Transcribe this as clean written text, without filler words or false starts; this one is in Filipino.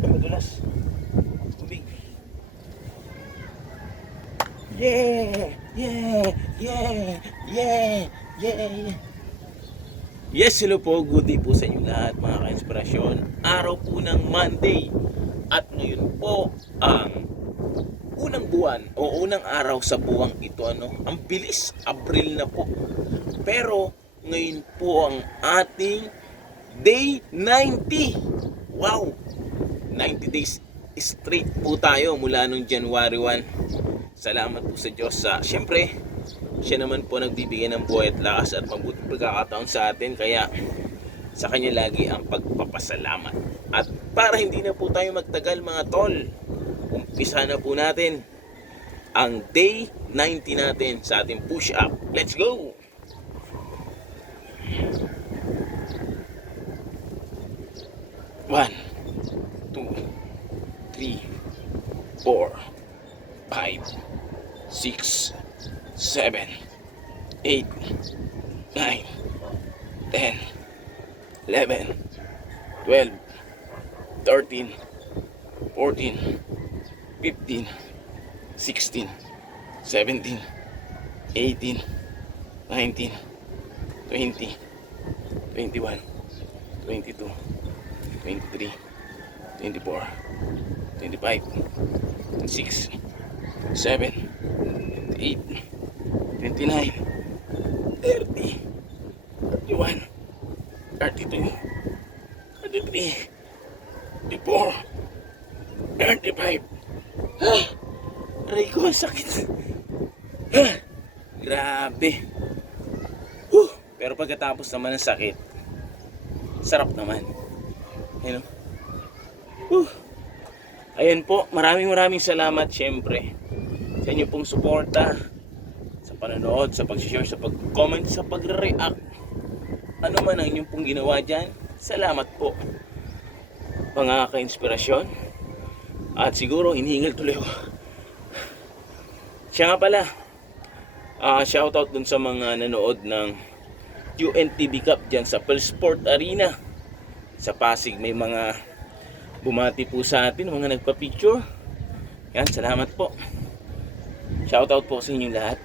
Madulas. Tubig. Yeah! Yeah! Yeah! Yeah! Yeah! Yes, hello po. Good day po sa inyo lahat mga ka-inspirasyon. Araw po ng Monday. At ngayon po ang unang buwan o unang araw sa buwang ito. Ang bilis, Abril na po. Pero ngayon po ang ating day 90. Wow! 90 days straight po tayo mula nung January 1. Salamat po sa Diyos. Siyempre, siya naman po nagbibigay ng buhay at lakas at mabuting pagkakataon sa atin. Kaya sa kanya lagi ang pagpapasalamat. At para hindi na po tayo magtagal mga tol, umpisa na po natin ang day 90 natin sa ating push up. Let's go! One, 2, 3, 4, 5, 6, 7, 8, 9, 10, 11, 12, 13, 14, 15, 16, 17, 18, 19, 20, 21, 22, 23, 24, 25, 26, 7, 8, 29, 30, 31, 32, 33, 34, 35. Aray ko, ang sakit. Grabe. Pero pagkatapos naman ng sakit, sarap naman. Ayun. Ayan po, maraming salamat syempre sa inyo pong suporta, sa panonood, sa pag-share, sa pag-comment, sa pag-react. Ano man ang inyong pong ginawa dyan, salamat po mga ka-inspirasyon. At siguro hinihingal tuloy ako. Siya nga pala, shoutout dun sa mga nanood ng UNTV Cup dyan sa Pelsport Arena sa Pasig. May mga bumati po sa atin, mga nagpa-picture. Yan, salamat po. Shoutout po sa inyong lahat.